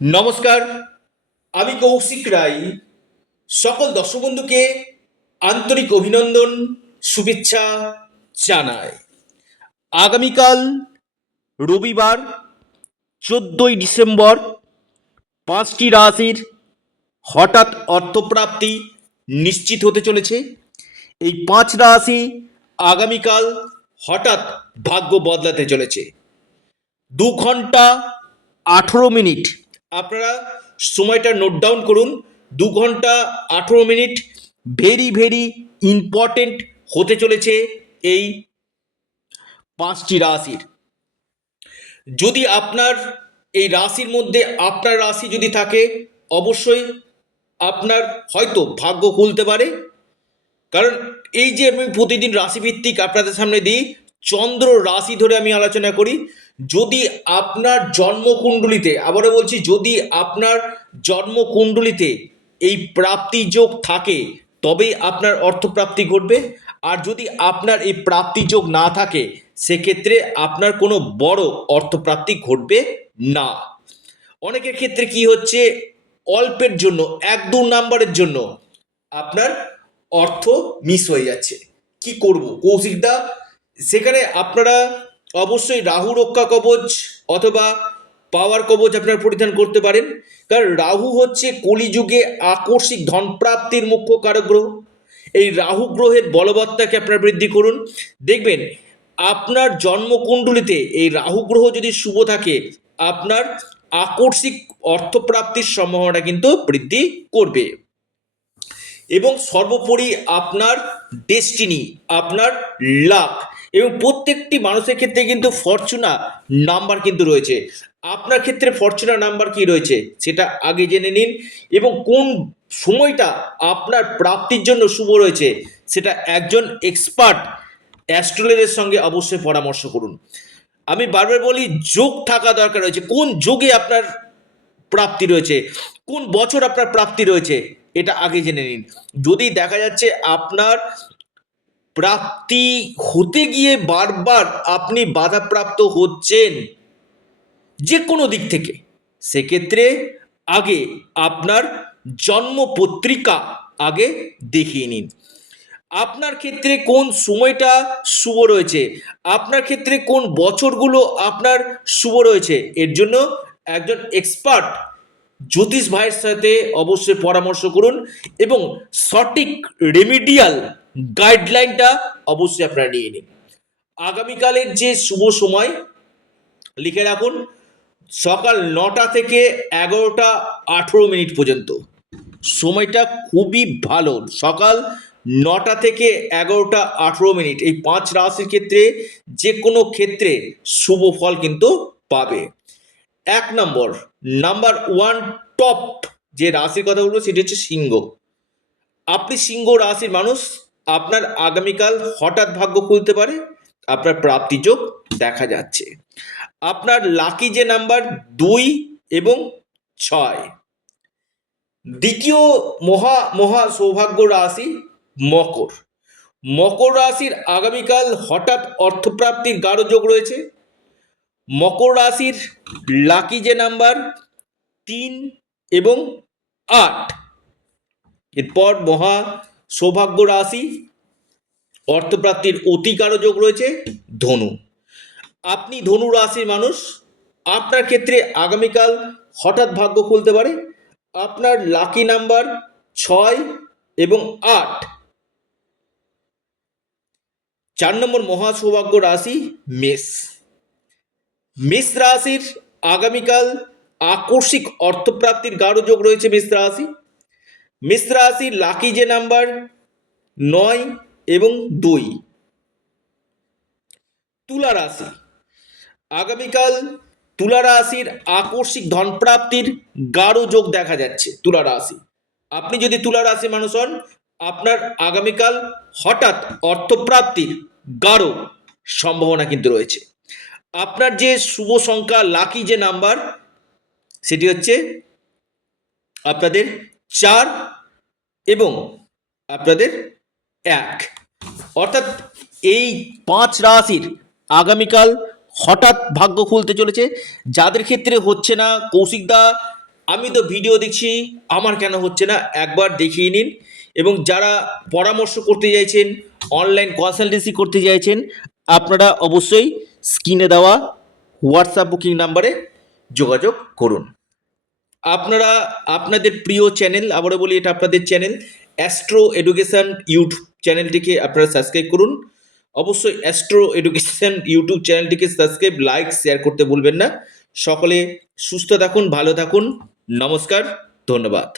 নমস্কার, আমি কৌশিক রায়। সকল দর্শক বন্ধুকে আন্তরিক অভিনন্দন, শুভেচ্ছা জানাই। আগামীকাল রবিবার 14ই ডিসেম্বর 5টি রাশির হঠাৎ অর্থপ্রাপ্তি নিশ্চিত হতে চলেছে। এই 5 রাশি আগামীকাল হঠাৎ ভাগ্য বদলাতে চলেছে। 2 ঘন্টা 18 মিনিট, আপনারা সময়টা নোট ডাউন করুন। 2 ঘন্টা 18 মিনিট ভেরি ভেরি ইম্পর্টেন্ট হতে চলেছে এই 5টি রাশির। যদি আপনার এই রাশির মধ্যে আপনার রাশি যদি থাকে, অবশ্যই আপনার হয়তো ভাগ্য খুলতে পারে। কারণ এই যে আমি প্রতিদিন রাশিভিত্তিক আপনাদের সামনে দিই, চন্দ্র রাশি ধরে আমি আলোচনা করি। যদি আপনার জন্মকুণ্ডলিতে, আবারও বলছি, যদি আপনার জন্মকুণ্ডলিতে এই প্রাপ্তি যোগ থাকে তবেই আপনার অর্থপ্রাপ্তি ঘটবে। আর যদি আপনার এই প্রাপ্তি যোগ না থাকে, সেক্ষেত্রে আপনার কোনো বড় অর্থপ্রাপ্তি ঘটবে না। অনেকের ক্ষেত্রে কি হচ্ছে, অল্পের জন্য, 1-2 নাম্বারের জন্য আপনার অর্থ মিস হয়ে যাচ্ছে। কি করব কৌশিকদা? সেখানে আপনারা অবশ্যই রাহু রক্ষা কবচ অথবা পাওয়ার কবচ আপনারা পরিধান করতে পারেন। কারণ রাহু হচ্ছে কলিযুগে আকস্মিক ধনপ্রাপ্তির মুখ্য কারক গ্রহ। এই রাহু গ্রহের বলবত্তাকে আপনারা বৃদ্ধি করুন। দেখবেন আপনার জন্মকুণ্ডলিতে এই রাহু গ্রহ যদি শুভ থাকে, আপনার আকস্মিক অর্থপ্রাপ্তির সম্ভাবনা কিন্তু বৃদ্ধি করবে। এবং সর্বোপরি আপনার ডেস্টিনি, আপনার লাক, এবং প্রত্যেকটি মানুষের ক্ষেত্রে কিন্তু ফরচুনা নাম্বার কিন্তু রয়েছে। আপনার ক্ষেত্রে ফরচুনা নাম্বার কি রয়েছে সেটা আগে জেনে নিন, এবং কোন সময়টা আপনার প্রাপ্তির জন্য শুভ রয়েছে সেটা একজন এক্সপার্ট অ্যাস্ট্রোলজারের সঙ্গে অবশ্যই পরামর্শ করুন। আমি বারবার বলি, যোগ থাকা দরকার রয়েছে। কোন যোগে আপনার প্রাপ্তি রয়েছে, কোন বছর আপনার প্রাপ্তি রয়েছে, এটা আগে জেনে নিন। যদি দেখা যাচ্ছে আপনার প্রাপ্তি হতে গিয়ে বারবার আপনি বাধাপ্রাপ্ত হচ্ছেন যে কোনো দিক থেকে, সেক্ষেত্রে আগে আপনার জন্ম পত্রিকা আগে দেখিয়ে নিন। আপনার ক্ষেত্রে কোন সময়টা শুভ রয়েছে, আপনার ক্ষেত্রে কোন বছরগুলো আপনার শুভ রয়েছে, এর জন্য একজন এক্সপার্ট জ্যোতিষ ভাইয়ের সাথে অবশ্যই পরামর্শ করুন, এবং সঠিক রেমিডিয়াল গাইডলাইনটা অবশ্যই আপনারা নিয়ে নিন। আগামীকালের যে শুভ সময় লিখে রাখুন, সকাল 9টা থেকে 11টা 18 মিনিট পর্যন্ত। সময়টা খুবই ভালো, সকাল 9টা থেকে 11টা 18 মিনিট। এই 5 রাশির ক্ষেত্রে যে কোনো ক্ষেত্রে শুভ ফল কিন্তু পাবে। 1 নম্বর, নাম্বার 1 টপ যে রাশির কথা বলবো সেটি হচ্ছে সিংহ। আপনি সিংহ রাশির মানুষ, আপনার আগামীকাল হঠাৎ ভাগ্য খুলতে পারে, আপনার প্রাপ্তি যোগ দেখা যাচ্ছে। আপনার লাকি যে নাম্বার 2 এবং 6। দ্বিতীয় মহা মহা সৌভাগ্য রাশি মকর। মকর রাশির আগামীকাল হঠাৎ অর্থপ্রাপ্তির গাঢ় যোগ রয়েছে। মকর রাশির লাকি যে নাম্বার 3 এবং 8। এরপর মহা সৌভাগ্য রাশি অর্থপ্রাপ্তির অতি গাঢ় যোগ রয়েছে ধনু। আপনি ধনু রাশির মানুষ, আপনার ক্ষেত্রে আগামীকাল হঠাৎ ভাগ্য খুলতে পারে। আপনার লাকি নাম্বার 6 এবং 8। 4 নম্বর মহা সৌভাগ্য রাশি মেষ। মেষ রাশির আগামীকাল আকস্মিক অর্থপ্রাপ্তির গাঢ় যোগ রয়েছে মেষ রাশি। মেষ রাশির লাকি যে নাম্বার 9 এবং 2। তুলা রাশি, আগামীকাল তুলা রাশির আকস্মিক ধনপ্রাপ্তির গাঢ় যোগ দেখা যাচ্ছে। তুলা রাশি, আপনি যদি তুলা রাশি মানুষ হন, আপনার আগামীকাল হঠাৎ অর্থপ্রাপ্তির গাঢ় সম্ভাবনা কিন্তু রয়েছে। আপনার যে শুভ সংখ্যা, লাকি যে নাম্বার, সেটি হচ্ছে আপনাদের 4 এবং আপনাদের 1। অর্থাৎ এই 5 রাশির আগামীকাল হঠাৎ ভাগ্য খুলতে চলেছে। যাদের ক্ষেত্রে হচ্ছে না, কৌশিকদা আমি তো ভিডিও দেখছি, আমার কেন হচ্ছে না, একবার দেখিয়ে নিন। এবং যারা পরামর্শ করতে চাইছেন, অনলাইন কনসালটেন্সি করতে চাইছেন, আপনারা অবশ্যই স্ক্রিনে দেওয়া হোয়াটসঅ্যাপ বুকিং নাম্বারে যোগাযোগ করুন। আপনারা আপনাদের প্রিয় চ্যানেল, আবারও বলি এটা আপনাদের চ্যানেল অ্যাস্ট্রো এডুকেশন ইউটিউব চ্যানেলটিকে আপনারা সাবস্ক্রাইব করুন। অবশ্যই অ্যাস্ট্রো এডুকেশন ইউটিউব চ্যানেলটিকে সাবস্ক্রাইব, লাইক, শেয়ার করতে ভুলবেন না। সকলে সুস্থ থাকুন, ভালো থাকুন, নমস্কার, ধন্যবাদ।